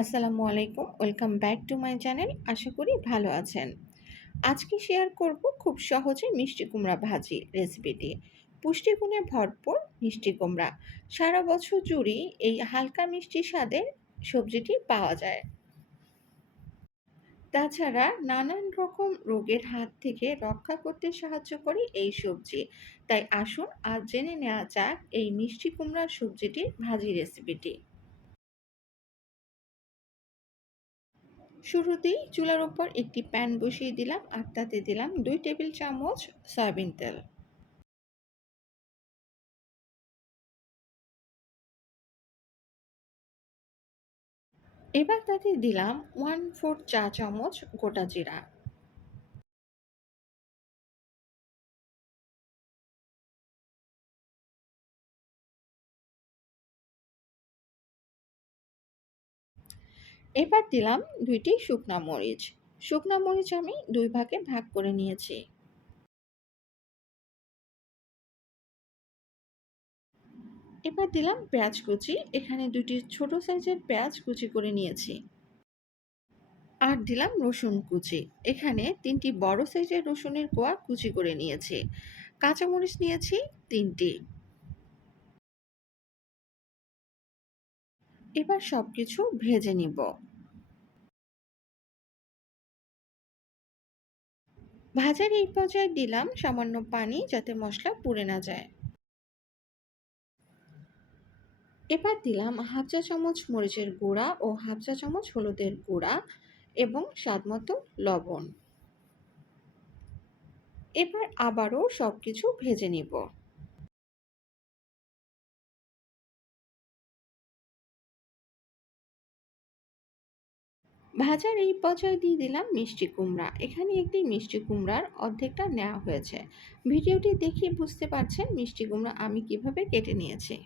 আসসালামু আলাইকুম, welcome back to my channel. আশা করি ভালো আছেন। আজকে শেয়ার করব খুব সহজে মিষ্টি কুমড়া ভাজি রেসিপিটি। পুষ্টিগুণে ভরপুর মিষ্টি কুমড়া সারা বছর জুড়েই এই হালকা মিষ্টি স্বাদের সবজিটি পাওয়া যায়। তাছাড়া নানান রকম রোগের হাত থেকে রক্ষা করতে সাহায্য করে এই সবজি। তাই আসুন আজ জেনে নেওয়া যাক এই মিষ্টি কুমড়ার সবজিটির ভাজি রেসিপিটি। শুরুতেই চুলার উপর একটি প্যান বসিয়ে দিলাম আর তাতে দিলাম 2 টেবিল চামচ সয়াবিন তেল। এবার তাতে দিলাম 1/4 চা চামচ গোটা জিরা। এবার দিলাম 2টি শুকনা মরিচ। শুকনা মরিচ আমি 2 ভাগে ভাগ করে নিয়েছি। এবার দিলাম পেঁয়াজ কুচি, এখানে 2টি ছোট সাইজের পেঁয়াজ কুচি করে নিয়েছি। আর দিলাম রসুন কুচি, এখানে 3টি বড় সাইজের রসুনের কোয়া কুচি করে নিয়েছি। কাঁচামরিচ নিয়েছি 3টি। এবার সবকিছু ভেজে নিব। ভাজার এই পর্যায়ে দিলাম সামান্য পানি যাতে মশলা পুড়ে না যায়। এবার দিলাম হাফ চা চামচ মরিচের গুঁড়া ও হাফ চা চামচ হলুদের গুঁড়া এবং স্বাদমতো লবণ। এবার আবারও সবকিছু ভেজে নিব। ভাজার এই পর্যায়ে দিয়ে দিলাম মিষ্টি কুমড়া, এখানে একটি মিষ্টি কুমড়ার অর্ধেকটা নেওয়া হয়েছে। ভিডিওটি দেখে বুঝতে পারছেন মিষ্টি কুমড়া আমি কিভাবে কেটে নিয়েছি।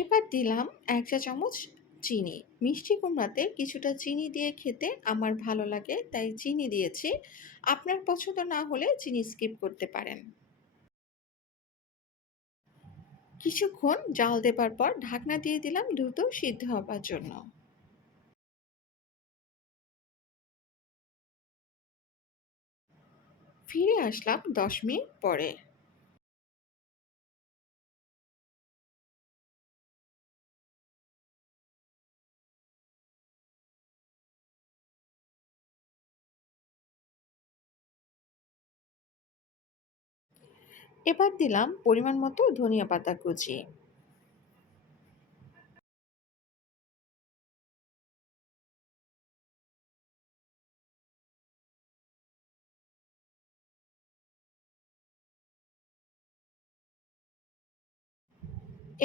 এবার দিলাম 1 চা চামচ চিনি। মিষ্টি কুমড়াতে কিছুটা চিনি দিয়ে খেতে আমার ভালো লাগে, তাই চিনি দিয়েছি। আপনার পছন্দ না হলে চিনি স্কিপ করতে পারেন। কিছুক্ষণ জাল দেবার পর ঢাকনা দিয়ে দিলাম দ্রুত সিদ্ধ হবার জন্য। ফিরে আসলাম 10 মিনিট পরে। এবার দিলাম পরিমাণ মতো ধনিয়া পাতা কুচি।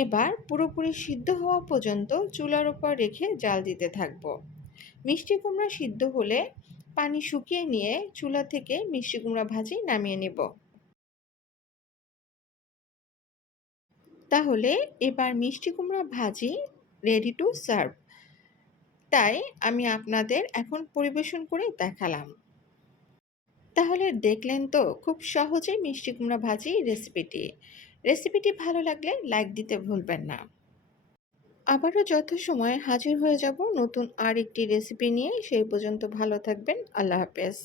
এবার পুরোপুরি সিদ্ধ হওয়া পর্যন্ত চুলার উপর রেখে জাল দিতে থাকবো। মিষ্টি কুমড়া সিদ্ধ হলে পানি শুকিয়ে নিয়ে চুলা থেকে মিষ্টি কুমড়া ভাজি নামিয়ে নেব। তাহলে এবার মিষ্টি কুমড়া ভাজি রেডি টু সার্ভ। তাই আমি আপনাদের এখন পরিবেশন করে দেখালাম। তাহলে দেখলেন তো খুব সহজেই মিষ্টি কুমড়া ভাজি রেসিপিটি ভালো লাগলে লাইক দিতে ভুলবেন না। আবারও যথাসময়ে হাজির হয়ে যাব নতুন আরেকটি রেসিপি নিয়ে। সেই পর্যন্ত ভালো থাকবেন। আল্লাহ হাফেজ।